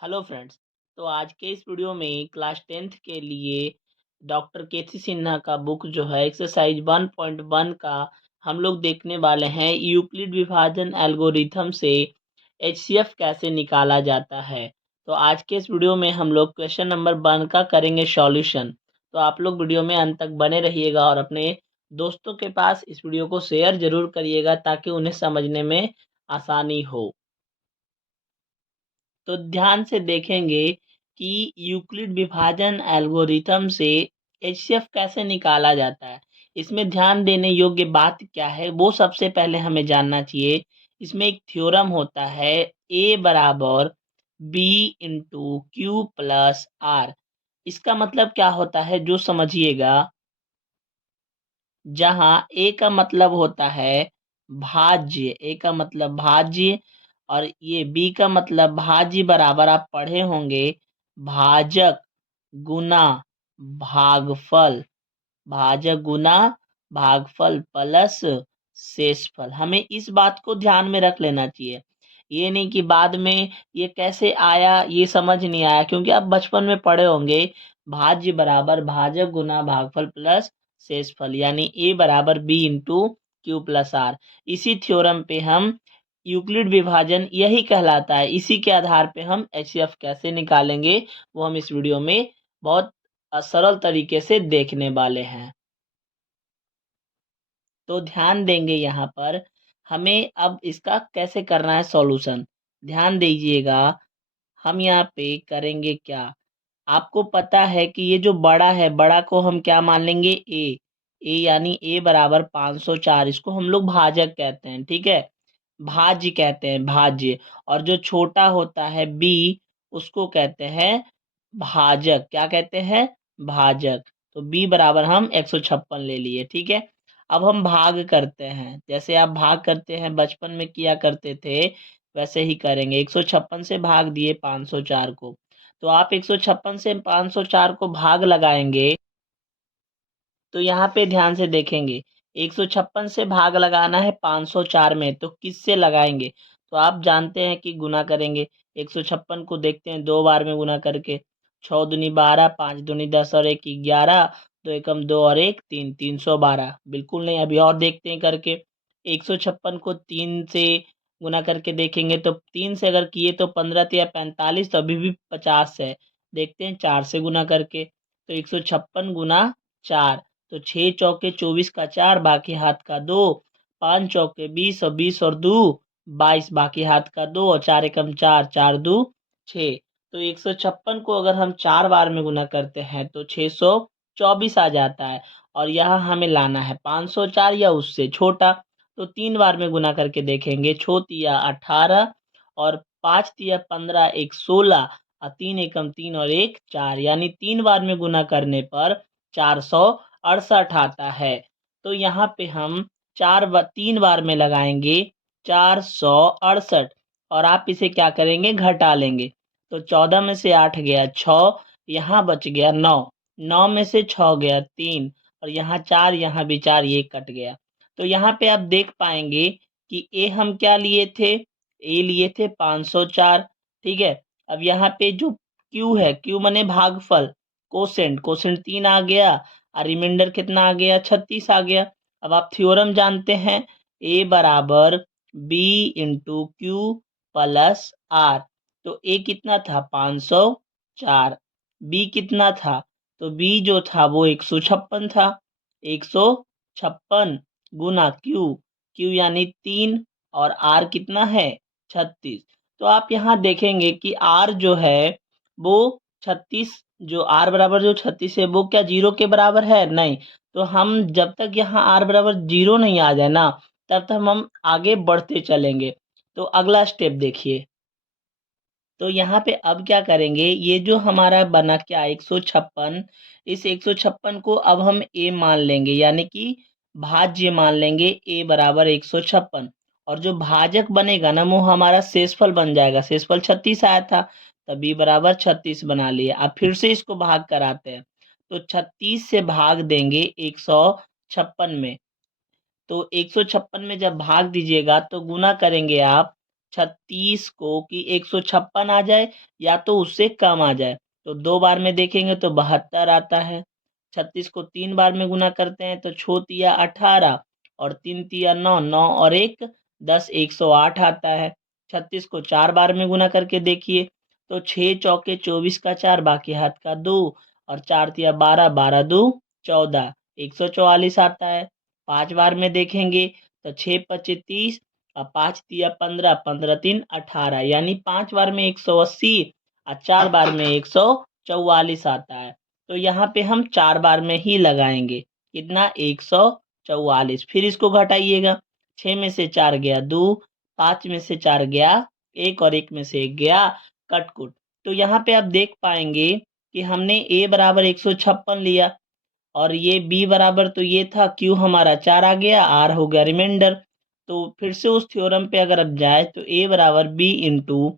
Hello friends. तो आज के इस वीडियो में क्लास 10th के लिए डॉक्टर केसी सिन्हा का बुक जो है एक्सरसाइज 1.1 का हम लोग देखने वाले हैं। यूक्लिड विभाजन एल्गोरिथम से एचसीएफ कैसे निकाला जाता है। तो आज के इस वीडियो में हम लोग क्वेश्चन नंबर 1 का करेंगे सॉल्यूशन। तो आप लोग वीडियो में अंत तक बने रहिएगा और अपने दोस्तों के पास इस वीडियो को शेयर जरूर करिएगा ताकि उन्हें समझने में आसानी हो। तो ध्यान से देखेंगे कि यूक्लिड विभाजन एल्गोरिथम से एचसीएफ कैसे निकाला जाता है। इसमें ध्यान देने योग्य बात क्या है वो सबसे पहले हमें जानना चाहिए। इसमें एक थ्योरम होता है ए बराबर B into Q plus R. इसका मतलब क्या होता है जो समझिएगा। जहाँ ए का मतलब होता है भाज्य, ए का मतलब भाज्य और ये बी का मतलब भाज्य बराबर आप पढ़े होंगे भाजक गुना भागफल। भाजक गुना भागफल प्लस शेषफल। हमें इस बात को ध्यान में रख लेना चाहिए। ये नहीं कि बाद में ये कैसे आया ये समझ नहीं आया, क्योंकि आप बचपन में पढ़े होंगे भाज्य बराबर भाजक गुना भागफल प्लस शेषफल, यानी ए बराबर B into Q plus R. इसी थ्योरम पे हम यूक्लिड विभाजन यही कहलाता है। इसी के आधार पे हम एचसीएफ कैसे निकालेंगे वो हम इस वीडियो में बहुत सरल तरीके से देखने वाले हैं। तो ध्यान देंगे यहाँ पर हमें अब इसका कैसे करना है सॉल्यूशन। ध्यान दीजिएगा। हम यहाँ पे करेंगे क्या। आपको पता है कि ये जो बड़ा है, बड़ा को हम क्या मान लेंगे ए। ए यानी ए बराबर 504। इसको हम लोग भाजक कहते हैं, ठीक है, भाज्य कहते हैं, भाज्य। और जो छोटा होता है बी उसको कहते हैं भाजक। क्या कहते हैं? भाजक। तो बी बराबर हम 156 ले लिए, ठीक है। अब हम भाग करते हैं, जैसे आप भाग करते हैं बचपन में किया करते थे वैसे ही करेंगे। 156 से भाग दिए 504 को। तो आप 156 से 504 को भाग लगाएंगे तो यहाँ पे ध्यान से देखेंगे 156 से भाग लगाना है 504 में, तो किससे लगाएंगे? तो आप जानते हैं कि गुना करेंगे। 156 को देखते हैं 2 बार में गुना करके। 6 दूनी 12, 5 दूनी 10 और 1 11, 2 एकम 2 और 1 3, 312। बिल्कुल नहीं, अभी और देखते हैं करके। 156 को 3 से गुना करके देखेंगे तो 3 से अगर किए तो 15 या 45, तो अभी भी 50 है। देखते हैं 4 से गुना करके, तो 156 गुना 4, तो 6 चौके 24 का 4 बाकी हाथ का 2, 5 चौके 20 और 20 और 2 22 बाकी हाथ का 2 और 4 एकम 4, 4 2 6। तो 156 को अगर हम 4 बार में गुना करते हैं तो 624 आ जाता है। और यहाँ हमें लाना है 504 या उससे छोटा। तो 3 बार में गुना करके देखेंगे। 6 तिया 18 और 5 तिया 15, 1 16 और 3 एकम 3 और 1 4, यानी 3 बार में गुना करने पर 468 आता है। तो यहाँ पे हम 3 बार में लगाएंगे 468 और आप इसे क्या करेंगे घटा लेंगे। तो 14 में से 8 गया 6, यहाँ बच गया 9, 9 में से 6 गया 3 और यहाँ 4, यहाँ भी 4, ये कट गया। तो यहाँ पे आप देख पाएंगे कि ए हम क्या लिए थे, ए लिए थे 504, ठीक है। अब यहाँ पे जो क्यू है, क्यू मने भागफल, कोसेंट, कोसेंट 3 आ गया और रिमाइंडर कितना आ गया 36 आ गया। अब आप थ्योरम जानते हैं ए बराबर B into Q plus R. तो ए कितना था 504, बी कितना था, तो बी जो था वो 156 था। 156 गुना क्यू, क्यू यानी 3 और आर कितना है 36। तो आप यहाँ देखेंगे कि आर जो है वो 36, जो आर बराबर जो 36 है वो क्या 0 के बराबर है? नहीं। तो हम जब तक यहाँ आर बराबर 0 नहीं आ जाए ना तब तक हम आगे बढ़ते चलेंगे। तो अगला स्टेप देखिए। तो यहाँ पे अब क्या करेंगे, ये जो हमारा बना क्या 156, इस 156 को अब हम ए मान लेंगे, यानी कि भाज्य मान लेंगे ए बराबर 156। और जो भाजक बनेगा ना वो हमारा शेषफल बन जाएगा। शेषफल 36 आया था, तभी बराबर 36 बना लिया। अब फिर से इसको भाग कराते हैं, तो 36 से भाग देंगे 156 में। तो 156 में जब भाग दीजिएगा तो गुना करेंगे आप 36 को कि 156 आ जाए या तो उससे कम आ जाए। तो 2 बार में देखेंगे तो 72 आता है। 36 को 3 बार में गुना करते हैं तो छो तिया 18 और 3 तिया 9, 9 और 1 10, 108 आता है। 36 को 4 बार में गुना करके देखिए तो 6 चौके 24 का 4 बाकी हाथ का 2 और 4 तिया 12, 12 2 14, 144 आता है। 5 बार में देखेंगे तो 6 पच्चे 30 और 5 तिया 15, 15 3 18 यानी 5 बार में 180 और 4 बार में 144 आता है। तो यहाँ पे हम 4 बार में ही लगाएंगे। कितना? 144। फिर इसको घटाइएगा। 6 में से 4 गया 2, 5 में से 4 गया 1 और 1 में से 1 गया कटकुट। तो यहाँ पे आप देख पाएंगे कि हमने a बराबर 156 लिया और ये बी बराबर तो ये था, क्यू हमारा 4 आ गया, आर हो गया रिमाइंडर। तो फिर से उस थ्योरम पे अगर अब जाए तो ए बराबर B into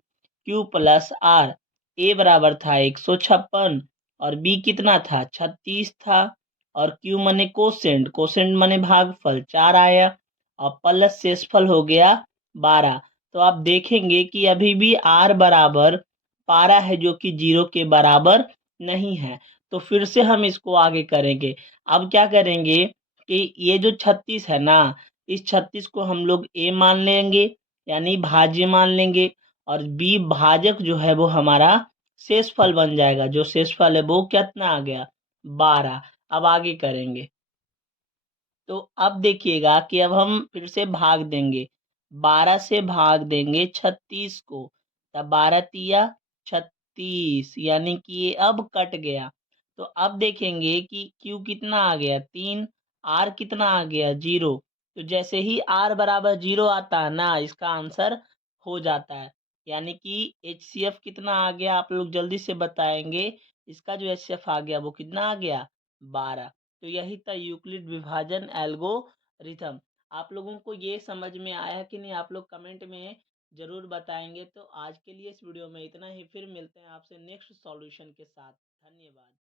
Q plus R. A बराबर था 156 और बी कितना था? 36 था और क्यू मने कोसेंट, कोसेंट मने भागफल 4 आया और प्लस शेषफल हो गया 12। तो आप देखेंगे कि अभी भी आर बराबर 12 है जो कि 0 के बराबर नहीं है। तो फिर से हम इसको आगे करेंगे। अब क्या करेंगे कि ये जो 36 है ना, इस 36 को हम लोग a मान लेंगे यानी भाज्य मान लेंगे और b भाजक जो है वो हमारा शेषफल बन जाएगा। जो शेषफल है वो कितना आ गया? 12। अब आगे करेंगे तो अब देखिएगा कि अब हम फिर से भाग देंगे। 12 से भाग देंगे 36 को, तब 12 तिया 36 यानी कि ये अब कट गया। तो अब देखेंगे कि Q कितना आ गया? 3। R कितना आ गया? 0। तो जैसे ही R बराबर 0 आता है ना, इसका आंसर हो जाता है। यानी कि HCF कितना आ गया आप लोग जल्दी से बताएंगे। इसका जो HCF आ गया वो कितना आ गया? 12। तो यही था यूक्लिड विभाजन एल्गोरिथम। आप लोगों को ये समझ में आया कि नहीं? आप लोग कमेंट में जरूर बताएंगे। तो आज के लिए इस वीडियो में इतना ही, फिर मिलते हैं आपसे नेक्स्ट सॉल्यूशन के साथ। धन्यवाद।